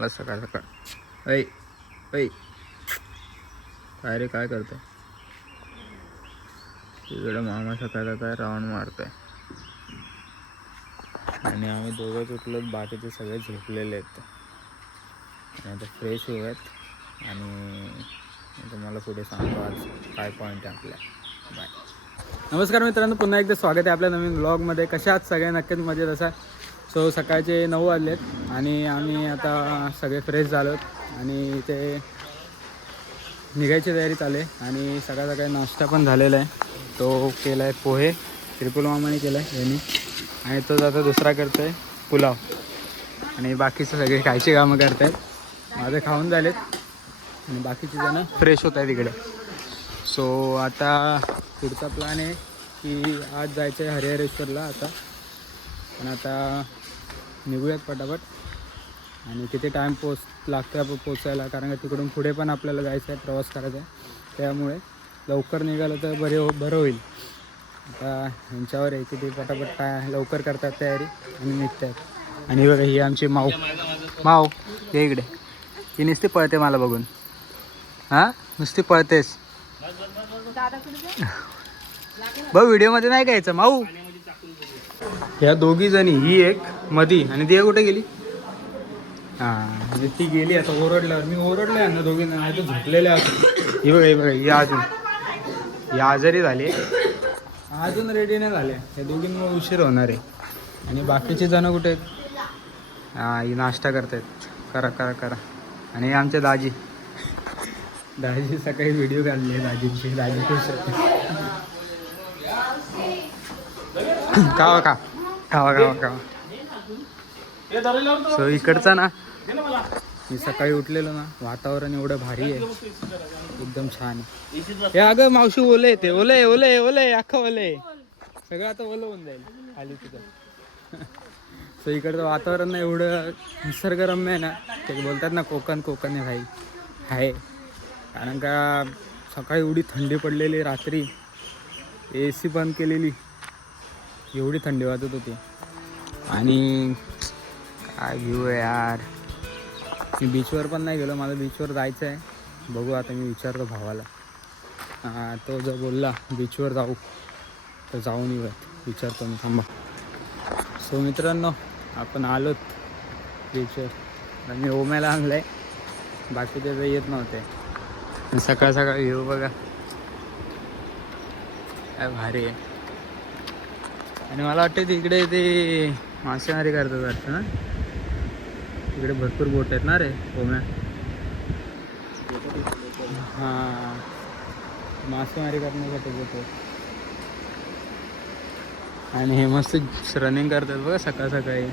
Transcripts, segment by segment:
आला सकाळ सकाळ. ऐ ऐ काय रे काय करतोय? तिकडे मामा सकाळ काय राऊंड मारतोय आणि आम्ही दोघंच उठलो, बाकीचे सगळे झोपलेले आहेत. आणि आता फ्रेश होऊयात आणि तुम्हाला पुढे सांगतो आज काय पॉईंट आहे आपल्या. बाय. नमस्कार मित्रांनो, पुन्हा एकदा स्वागत आहे आपल्या नवीन ब्लॉगमध्ये. कशा आहात सगळे? नक्कीच मजेत असा. सो सकाळचे 9 वाजलेत आणि आम्ही आता सगळे फ्रेश झालो आणि इथे निघायची तयारी चालू आहे. आणि सकाळ सकाळी नाश्ता पण झालेला आहे. तो केला आहे पोहे, त्रिपुल मामाने केला आहे यांनी. आणि तो आता दुसरा करतो आहे पुलाव. आणि बाकीचे सगळे खायची कामं करत आहेत. माझे खाऊन झालेत आणि बाकीचे जण फ्रेश होत आहेत इकडे. सो आता पुढचा प्लॅन आहे की आज जायचं आहे हरिहरेश्वरला आता. पण आता निघूयात पटापट. आणि किती टाईम लागतो आहे पोचायला, कारण का तिकडून पुढे पण आपल्याला जायचं आहे, प्रवास करायचा आहे. त्यामुळे लवकर निघालं तर बरं होईल. आता ह्यांच्यावर आहे की ते पटापट लवकर करतात तयारी आणि निघतात. आणि बघा ही आमची माव ये इकडे. ही नुसती पळते मला बघून. हां नुसती पळतेस भाऊ, व्हिडिओमध्ये नाही घ्यायचं माऊ. ह्या दोघी जणी, ही एक मधी आणि ती कुठे गेली? हां म्हणजे ती गेली आता ओरडल्यावर. मी ओरडलो यांना दोघींना, नाही तर झोपलेल्या असं. ही बघा ही ही आजारी झाली, अजून रेडी नाही झाले. त्या दोघींमुळे उशीर होणार आहे. आणि बाकीचे जण कुठे आहेत? हां ही नाश्ता करतायत. करा करा करा. आणि आमचे दाजी सकाळी व्हिडिओ काढले दाजींची. दाजी खुश होते. खावा खावा. सो इकडचा ना, मी सकाळी उठलेलो ना, वातावरण एवढं भारी आहे, एकदम छान आहे. हे अगं मावशी ओले ते ओले ओले ओले अख्खं ओले, सगळं आता ओलं होऊन जाईल खाली तिथं. सो इकडचं वातावरण ना एवढं निसर्गरम्य आहे ना, ते बोलतात ना कोकण आहे भाई, आहे. कारण का सकाळी एवढी थंडी पडलेली, रात्री AC बंद केलेली, एवढी थंडी वाजत होती. आणि काय व्ह्यू आहे यार. मी बीचवर पण नाही गेलो, मला बीचवर जायचं आहे. बघू आता, मी विचारतो भावाला. तो जर बोलला बीचवर जाऊ तर जाऊन येऊयात, विचारतो मी, थांबा. सो मित्रांनो, आपण आलोत बीचवर. मी ओम्याला आणलं आहे, बाकी त्याचं येत नव्हते. सकाळ सकाळी येऊ बघा, काय भारी आहे. आणि मला वाटतं तिकडे ते मासेमारी करतात वाटतं ना, तिकडे भरपूर बोट आहेत ना रे ओम्या. हां मासेमारी करण्यासाठी बोट. आणि हे मस्त रनिंग करतात बघा सकाळ सकाळी.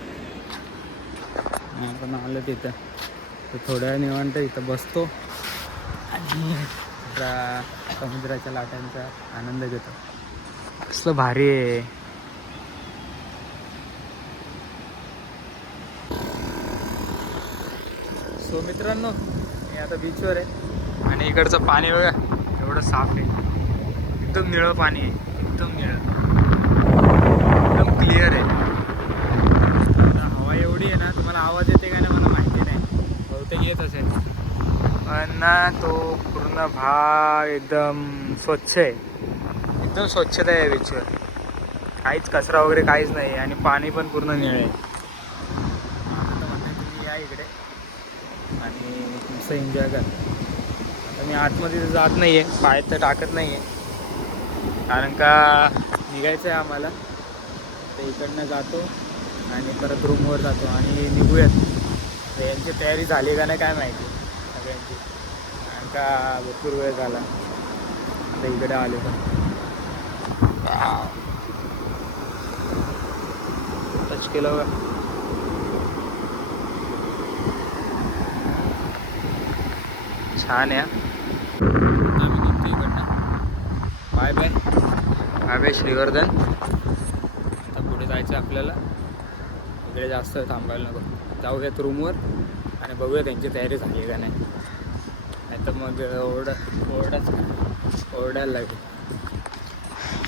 आपण आलं तिथं तर थोड्या वेळ निवांत इथं बसतो आणि समुद्राच्या लाटांचा आनंद घेतो. कसलं भारी आहे. सो मित्रांनो, मी आता बीचवर आहे आणि इकडचं पाणी बघा एवढं साफ आहे, एकदम निळं पाणी आहे, एकदम निळं, एकदम क्लिअर आहे. हवा एवढी आहे ना, तुम्हाला आवाज येते का नाही मला माहिती नाही, बहुतेक येत असेल. पण ना तो पूर्ण भाग एकदम स्वच्छ आहे, एकदम स्वच्छता आहे बीचवर. काहीच कचरा वगैरे काहीच नाही. आणि पाणी पण पूर्ण निळं आहे. आता म्हणतात तुम्ही या इकडे आणि तुमचं एन्जॉय करा. आता मी आतमध्ये तर जात नाही आहे, पाय तर टाकत नाही आहे, कारण का निघायचं आहे आम्हाला. तर इकडनं जातो आणि परत रूमवर जातो आणि निघूयात. यांची तयारी झाली का नाही काय माहिती सगळ्यांची, कारण का भरपूर वेळ झाला आता इकडे आले. पण टच केलं बघा, छान आहे. आम्ही निघतो इकडनं. Bye bye bye bye Shrivardhan. आता पुढे जायचं आपल्याला, इकडे जास्त थांबायला नको. जाऊयात रूमवर आणि बघूया त्यांची तयारी झाली का नाही, नाही तर मग ओरडायला लागेल.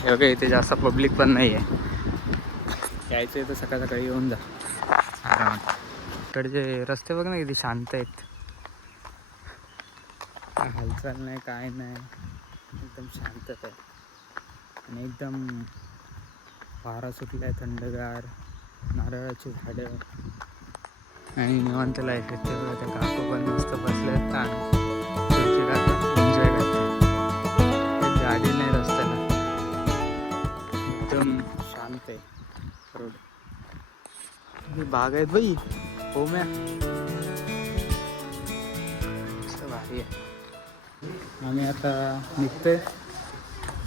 हे बघा इथे जास्त पब्लिक पण नाही आहे. यायचं आहे तर सकाळ सकाळी येऊन जा आरामात. इकडचे रस्ते बघ ना किती शांत आहेत, काय हालचाल नाही काय नाही, एकदम शांतता आहे. आणि एकदम वारा सुटला आहे थंडगार, नारळाची झाडं आणि निवांत लाईफ येते बघा. त्या काकू पण मस्त बसल्या आहेत, खुर्ची टाकून एन्जॉय करतात. गाडी नाही रस्त्याला, एकदम शांत आहे रोड. बाग आहेत बाई, हो मॅ भारी आहे. आम्ही आता निघतोय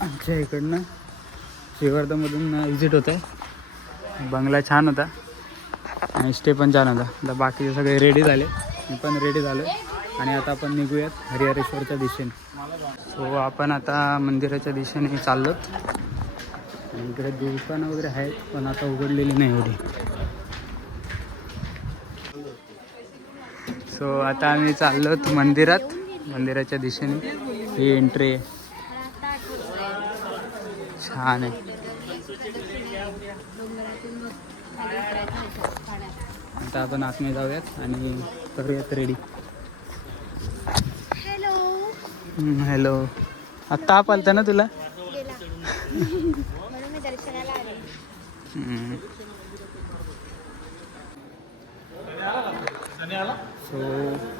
आमच्या इकडनं, श्रीवर्धनमधून एक्झिट होत आहे. बंगला छान होता आणि स्टे पण छान होता. आता बाकीचे सगळे रेडी झाले, मी पण रेडी झालो आणि आता आपण निघूयात हरिहरेश्वरच्या दिशेने. सो आपण आता मंदिराच्या दिशेने चाललो. आणि इकडे दुकानं वगैरे आहेत पण आता उघडलेली नाही एवढी. सो आता आम्ही चाललो मंदिरात, मंदिराच्या दिशेने. ही एंट्री आहे, छान आहे. आता आपण आतमध्ये जाऊयात आणि करूयात रेडी. हॅलो, आता ताप आलता ना तुला? सो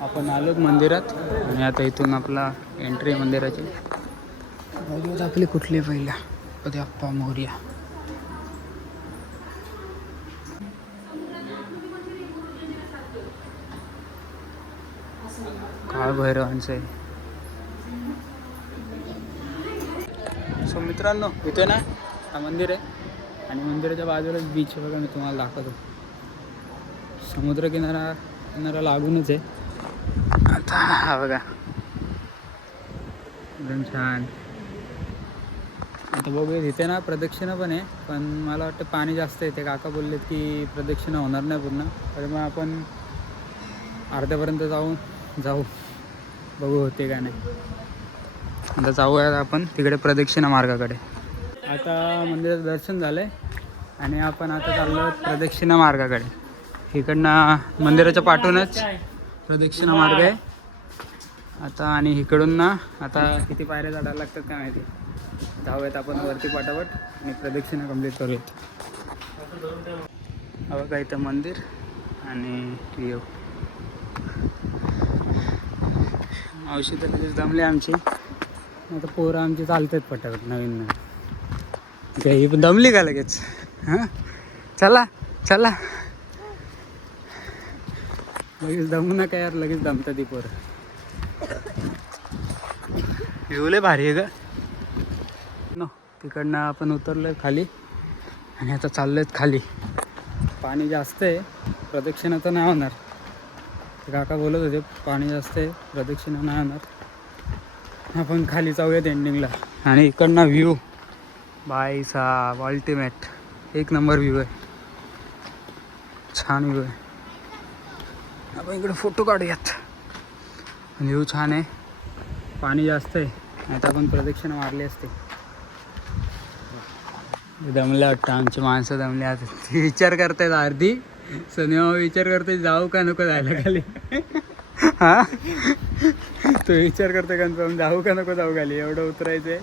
आपण आलोत मंदिरात आणि आता इथून आपला एंट्री मंदिराची. बघूयात आपली कुठली पहिला. कधी अप्पा मोर्या. काळ भैरवांचं आहे. सो मित्रांनो, इथे ना हा मंदिर आहे आणि मंदिराच्या बाजूलाच बीच बघा, मी तुम्हाला दाखवतो. समुद्रकिनारा लागूनच आहे. आता हा बघा एकदम छान. आता बघूया, इथे ना प्रदक्षिणा पण आहे, पण मला वाटतं पाणी जास्त आहे. ते काका बोललेत की प्रदक्षिणा होणार नाही पूर्ण, तर मग आपण अर्ध्यापर्यंत जाऊ बघू होते का नाही. आता जाऊयात आपण तिकडे प्रदक्षिणा मार्गाकडे. आता मंदिराचं दर्शन झालं आहे आणि आपण आता चाललो प्रदक्षिणा मार्गाकडे. इकडनं मंदिराच्या पाठूनच प्रदक्षिणा मार्ग आहे आता. आणि इकडून ना आता किती पायऱ्या चढायला लागतात काय माहिती. जाऊयात आपण वरती पटापट आणि प्रदक्षिणा कंप्लीट करूयात. हवं का इथं मंदिर आणि मावशी तर लगेच दमले आमची. आता पोरं आमची चालतात पटापट नवीन. ही दमली का लगेच? हां चला चला, लगेच दमू नका यार, लगेच दमतात ती पोरं. व्ह्यू भारी आहे नो. तिकडनं आपण उतरलोय खाली आणि आता चाललोय खाली. पाणी जास्त आहे, प्रदक्षिणा तर नाही होणार. काका बोलत होते पाणी जास्त आहे, प्रदक्षिणा नाही होणार. आपण खाली जाऊयात एंडिंगला. आणि इकडनं व्ह्यू बाई साहेब अल्टिमेट, एक नंबर व्ह्यू आहे, छान व्ह्यू आहे. आपण इकडे फोटो काढूयात. व्ह्यू छान आहे, पाणी जास्त आहे, आता आपण प्रदक्षिणा मारली असते. दमल्या वाटतं आमची माणसं, दमल्या. आता ती विचार करतायत अर्धी, सनिमा विचार करते जाऊ का नको जायला खाली. हां तो विचार करतो कन्फर्म जाऊ का नको जाऊ खाली. एवढं उतरायचं आहे,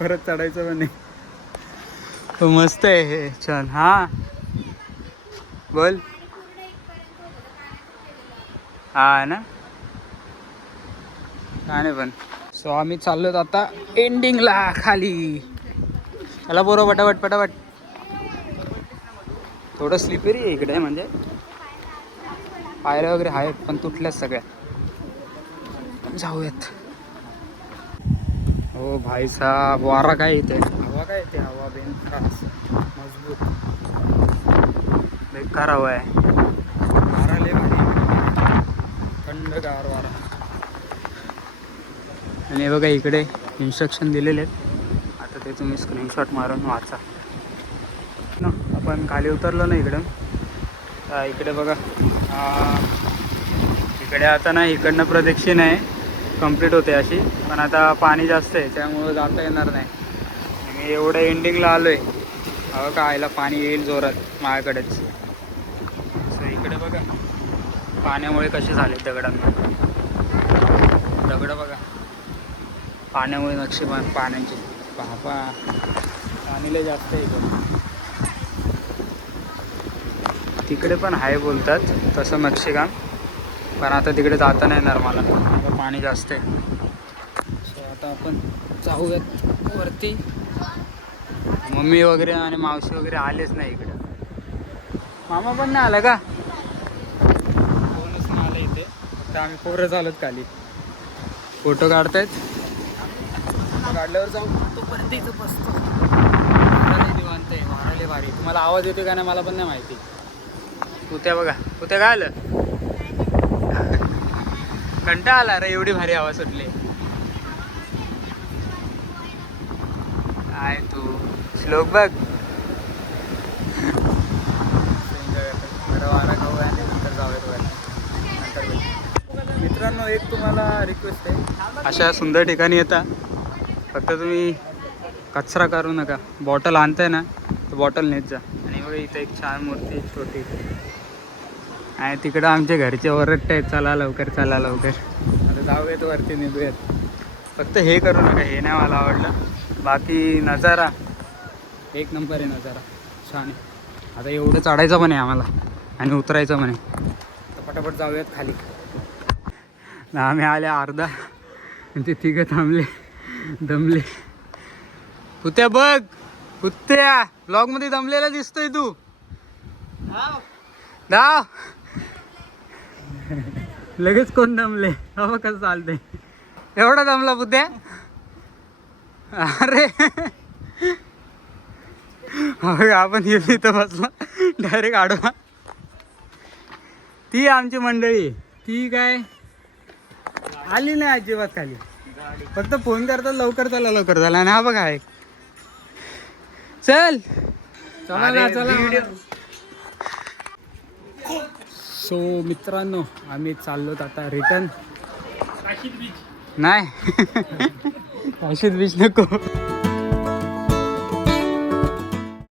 परत चढायचं पण नाही. हो मस्त आहे हे, छान. हां बोल. हा ना, काय नाही पण. सो आम्ही चाललो आता एंडिंगला खाली. त्याला बरोबर पटापट पटापट. थोडं स्लिपरी आहे इकडे, म्हणजे पायऱ्या वगैरे आहेत पण तुटल्याच सगळ्या. जाऊयात. हो भाई साहब, वारा काय येते, हवा काय येते, हवा बेकार मजबूत बेकार हवा आहे. वारा लय भारी, थंडगार वारा. आणि बघा इकडे इन्स्ट्रक्शन दिलेले आहेत, आता ते तुम्ही स्क्रीनशॉट मारून वाचा. आपण खाली उतरलो ना इकडं. इकडे बघा, इकडे आता ना इकडनं प्रदक्षिणा आहे, कंप्लीट होते अशी. पण आता पाणी जास्त आहे त्यामुळं जाता येणार नाही. मी एवढं एंडिंगला आलो आहे, हवं का आयला पाणी येईल जोरात माझ्याकडेच. सो इकडे बघा पाण्यामुळे कसे झाले दगडांना. दगड बघा पाण्यामुळे नक्षीकाम पाण्याचे. बाबा पाणीला जास्त आहे इकडे. तिकडे पण आहे बोलतात तसं नक्षीकाम, पण आता तिकडे जाता नाही येणार मला, आता पाणी जास्त आहे. सो आता आपण जाऊयात वरती. मम्मी वगैरे आणि मावशी वगैरे आलेच नाही इकडे. मामा पण नाही आला का? कोणच नाही आलं इथे, फक्त आम्ही पोरं झालोत खाली. फोटो काढतायत, फोटो काढल्यावर जाऊ. तोपर्यंत इथं बसतो. वाराले निवांत आहे, वाराले भारी. तुम्हाला आवाज येतो का नाही मला पण नाही माहिती. कुत्या बघा, कुत्या काय आलं? कंटा आला रे, एवढी भारी हवा सुटली. काय तू श्लोक बघ. वारा खाऊ आणि नंतर जाऊयात. मित्रांनो एक तुम्हाला रिक्वेस्ट आहे, अशा सुंदर ठिकाणी येता फक्त तुम्ही कचरा करू नका. बॉटल आणताय ना तर बॉटल नेत जा. आणि बघा इथं एक छान मूर्ती छोटी, आणि तिकडं आमचे घरचे ओरडत आहेत चला लवकर चला लवकर. आता जाऊयात वरती, निघूयात. फक्त हे करू नका, हे नाही मला आवडलं. बाकी नजारा एक नंबर आहे, नजारा छान आहे. आता एवढं चढायचं पण आहे आम्हाला आणि उतरायचं पण आहे, तर पटापट जाऊयात खाली. आम्ही आले अर्धा आणि ते तिघं थांबले, दमले. कुत्या बघ, कुत्या ब्लॉगमध्ये दमलेला दिसतोय तू. धाव लगेच कोण दमले, हो कसं चालतंय. एवढा दमला पुत्या? अरे आपण गेलो इथं बसला डायरेक्ट आडवा. ती आमची मंडळी, ती काय आली नाही अजिबात खाली, फक्त फोन करतात लवकर चला लवकर चला. आणि हा बघा आहे, चल चला ना चला. सो मित्रांनो आम्ही चाललोत आता रिटर्न. नाही काशीद बीच नको.